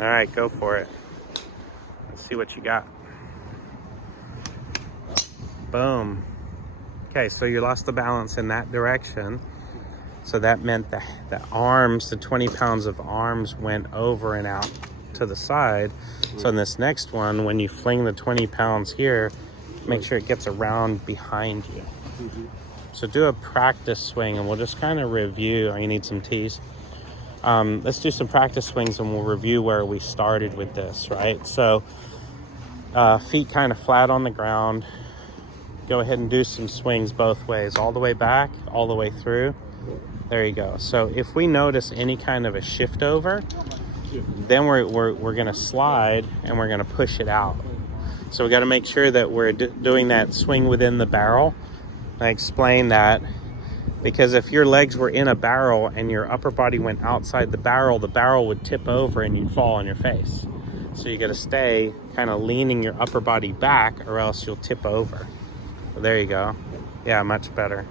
All right, go for it. Let's see what you got. Boom. Okay, so you lost the balance in that direction. So that meant the arms, the 20 pounds of arms went over and out to the side. So in this next one, when you fling the 20 pounds here, make sure it gets around behind you. So do a practice swing and we'll just kind of review. You need some tees. Let's do some practice swings and we'll review where we started with this, right? So feet kind of flat on the ground. Go ahead and do some swings both ways, all the way back, all the way through. There you go. So if we notice any kind of a shift over, then we're gonna slide and we're gonna push it out. So we gotta make sure that we're doing that swing within the barrel. I explain that because if your legs were in a barrel and your upper body went outside the barrel would tip over and you'd fall on your face. So you gotta stay kind of leaning your upper body back or else you'll tip over. So there you go. Yeah, much better.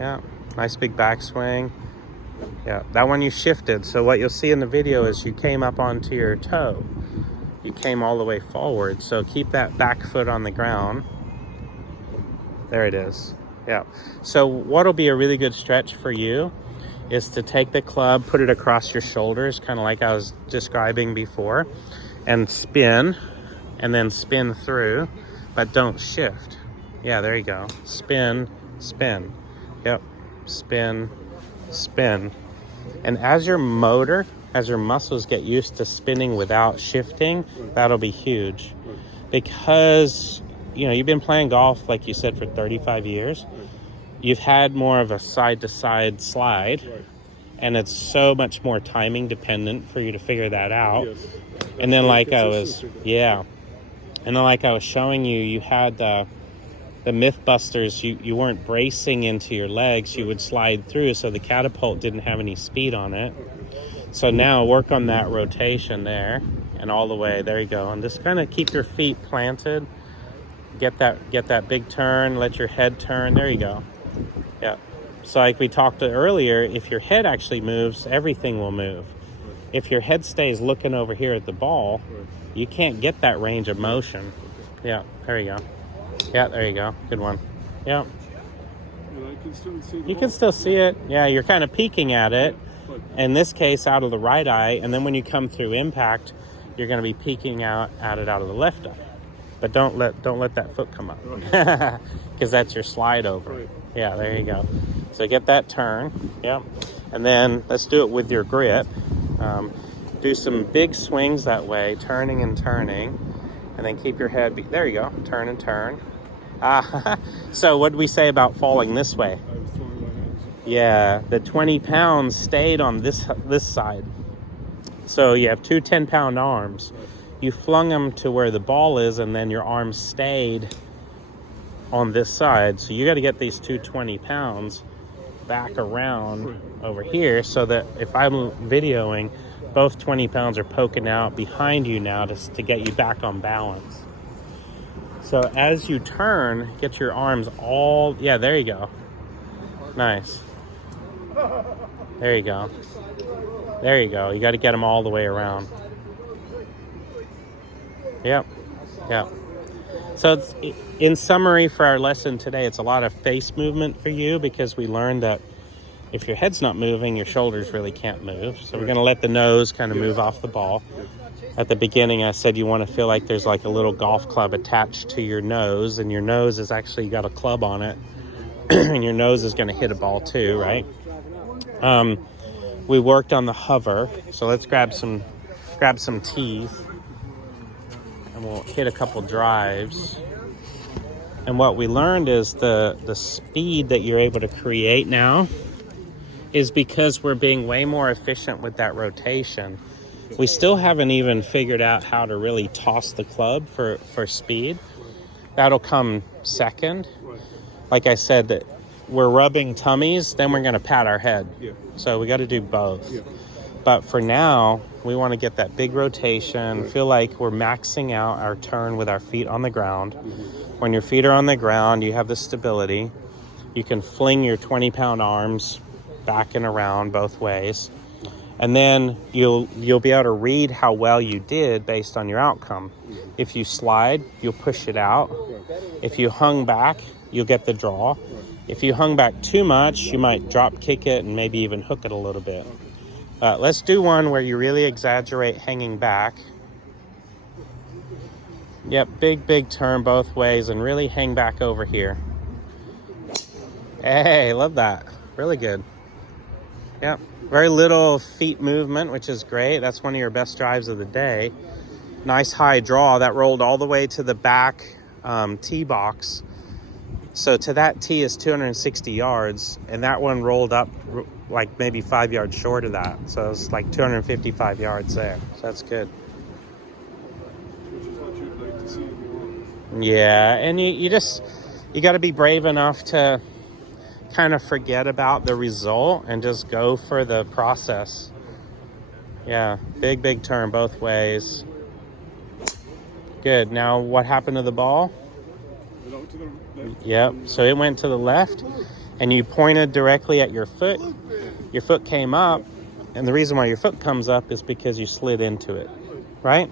Yeah, nice big backswing. Yeah, that one you shifted. So what you'll see in the video is you came up onto your toe. You came all the way forward. So keep that back foot on the ground. There it is. Yeah. So what'll be a really good stretch for you is to take the club, put it across your shoulders, kind of like I was describing before, and spin, and then spin through, but don't shift. Yeah, there you go. Spin, spin. Yep. Spin, spin. And as your muscles get used to spinning without shifting, that'll be huge. Because, you know, you've been playing golf, like you said, for 35 years. You've had more of a side-to-side slide, and it's so much more timing dependent for you to figure that out. And then like I was showing you, you had the Mythbusters, you weren't bracing into your legs, you would slide through, so the catapult didn't have any speed on it. So now work on that rotation there and all the way. There you go. And just kind of keep your feet planted. Get that big turn, let your head turn. There you go. Yeah. So like we talked earlier, if your head actually moves, everything will move. If your head stays looking over here at the ball, you can't get that range of motion. Yeah, there you go. Yeah, there you go. Good one. Yeah. And I can still see you can still see it. Yeah, you're kind of peeking at it. In this case, out of the right eye, and then when you come through impact, you're going to be peeking at it out of the left eye. But don't let that foot come up, because that's your slide over. Yeah, there you go. So get that turn. Yeah, and then let's do it with your grip. Do some big swings that way, turning and turning, and then keep your head. There you go. Turn and turn. So what did we say about falling this way? Yeah, the 20 pounds stayed on this side. So you have two 10-pound arms. You flung them to where the ball is, and then your arms stayed on this side. So you got to get these two 20 pounds back around over here so that if I'm videoing, both 20 pounds are poking out behind you now to get you back on balance. So as you turn, get your arms all, yeah, there you go. Nice. There you go. There you go. You got to get them all the way around. Yep. Yep. So it's, in summary for our lesson today, it's a lot of face movement for you because we learned that if your head's not moving, your shoulders really can't move. So we're going to let the nose kind of move off the ball. At the beginning, I said you want to feel like there's like a little golf club attached to your nose, and your nose is actually got a club on it, and your nose is going to hit a ball too, right? We worked on the hover, so let's grab some tees, and we'll hit a couple drives. And what we learned is the speed that you're able to create now is because we're being way more efficient with that rotation. We still haven't even figured out how to really toss the club for speed. That'll come second. Like I said, that we're rubbing tummies, then we're going to pat our head. So we got to do both. But for now, we want to get that big rotation, feel like we're maxing out our turn with our feet on the ground. When your feet are on the ground, you have the stability. You can fling your 20-pound arms back and around both ways. And then you'll be able to read how well you did based on your outcome. If you slide, you'll push it out. If you hung back, you'll get the draw. If you hung back too much, you might drop kick it and maybe even hook it a little bit. Let's do one where you really exaggerate hanging back. Yep, big turn both ways and really hang back over here. Hey, love that. Really good. Yep, very little feet movement, which is great. That's one of your best drives of the day. Nice high draw that rolled all the way to the back tee box. So to that tee is 260 yards, and that one rolled up like maybe 5 yards short of that. So it's like 255 yards there. So that's good. Which is what you'd like to see more. Yeah, and you got to be brave enough to kind of forget about the result and just go for the process. Yeah, big turn both ways. Good. Now what happened to the ball? Out to the left. Yep, so it went to the left and you pointed directly at your foot. Your foot came up, and the reason why your foot comes up is because you slid into it, right?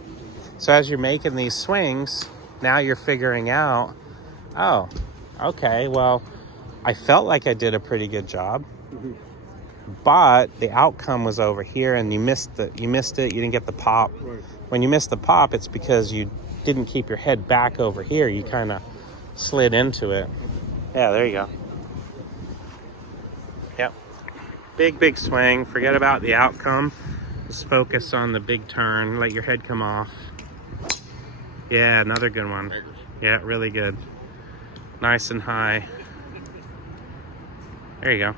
So as you're making these swings, now you're figuring out, oh, okay, well, I felt like I did a pretty good job, but the outcome was over here and you missed it, you didn't get the pop. Right. When you miss the pop, it's because you didn't keep your head back over here. You kind of slid into it. Yeah, there you go. Yep. Big swing. Forget about the outcome. Just focus on the big turn. Let your head come off. Yeah, another good one. Yeah, really good. Nice and high. There you go.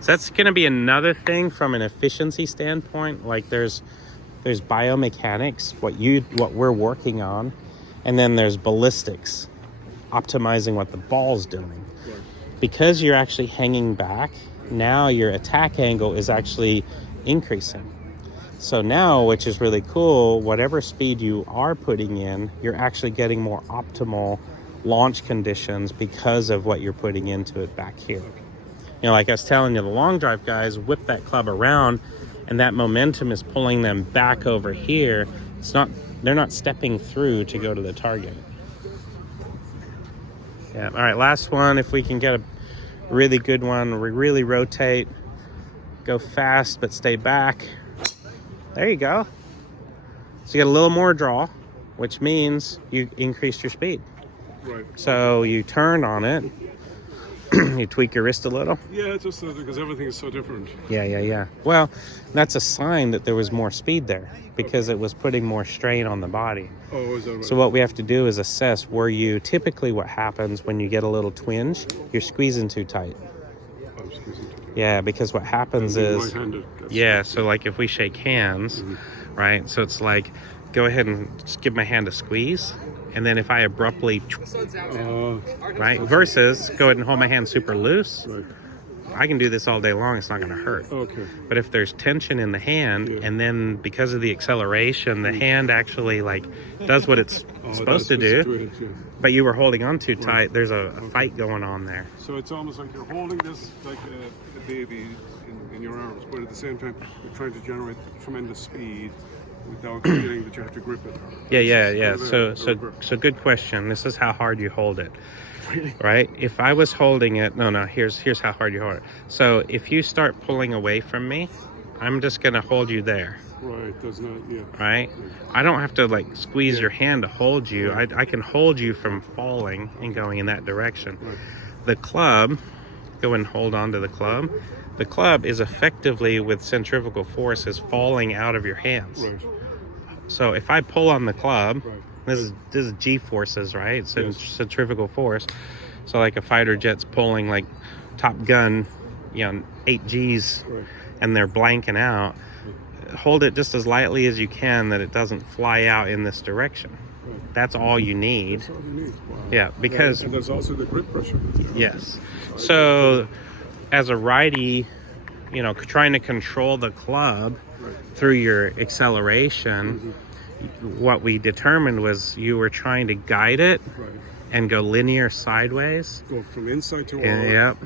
So that's going to be another thing from an efficiency standpoint. Like there's biomechanics, what we're working on, and then there's ballistics, optimizing what the ball's doing. Yeah. Because you're actually hanging back, now your attack angle is actually increasing. So now, which is really cool, whatever speed you are putting in, you're actually getting more optimal launch conditions because of what you're putting into it back here. You know, like I was telling you, the long drive guys whip that club around and that momentum is pulling them back over here. They're not stepping through to go to the target. Yeah, all right, last one. If we can get a really good one, we really rotate, go fast, but stay back. There you go. So you get a little more draw, which means you increased your speed. Right. So you turn on it, you tweak your wrist a little. Yeah, just because everything is so different. Yeah. Well, that's a sign that there was more speed there because it was putting more strain on the body. Oh, is that right? So what we have to do is assess typically what happens when you get a little twinge, you're squeezing too tight. Oh, excuse me. Yeah, because what happens is, Right-handed. yeah, so like if we shake hands, right? So it's like, go ahead and just give my hand a squeeze. And then if I abruptly, right, versus go ahead and hold my hand super loose, Right. I can do this all day long. It's not going to hurt. Okay. But if there's tension in the hand, and then because of the acceleration, the hand actually like does what it's supposed to do, but you were holding on too tight, there's a fight going on there. So it's almost like you're holding this like a baby in your arms, but at the same time you're trying to generate tremendous speed without feeling that you have to grip it. Yeah. So good question. This is how hard you hold it. Right? If I was holding it, here's how hard you hold it. So if you start pulling away from me, I'm just going to hold you there. Right, does not, yeah. Right? I don't have to like squeeze your hand to hold you. I can hold you from falling and going in that direction. Right. The club, go and hold on to the club. The club is effectively with centrifugal force is falling out of your hands. Right. So if I pull on the club, Right. this is G forces, right? So Yes. centrifugal force. So like a fighter jet's pulling like Top Gun, 8 Gs, Right. and they're blanking out. Hold it just as lightly as you can that it doesn't fly out in this direction. Right. That's all you need. That's all you need. Wow. Yeah, because And there's also the grip pressure. yes. So as a righty, trying to control the club Right. through your acceleration, what we determined was you were trying to guide it Right. and go linear sideways. Go from inside to out. Yep.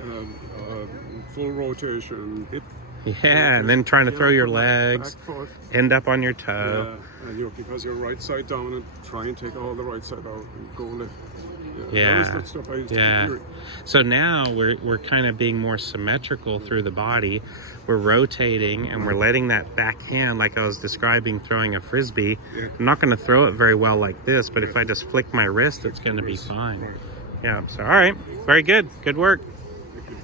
Full rotation, hip. Yeah, and then trying to throw your legs, back foot. end up on your toe. Yeah, and because you're right side dominant, try and take all the right side out and go lift. Yeah. That was the stuff I used to Yeah. do. So now we're kind of being more symmetrical through the body. We're rotating and we're letting that back hand, like I was describing throwing a frisbee. Yeah. I'm not going to throw it very well like this, but if I just flick my wrist, it's going to be fine. Right. Yeah. So, all right. Very good. Good work.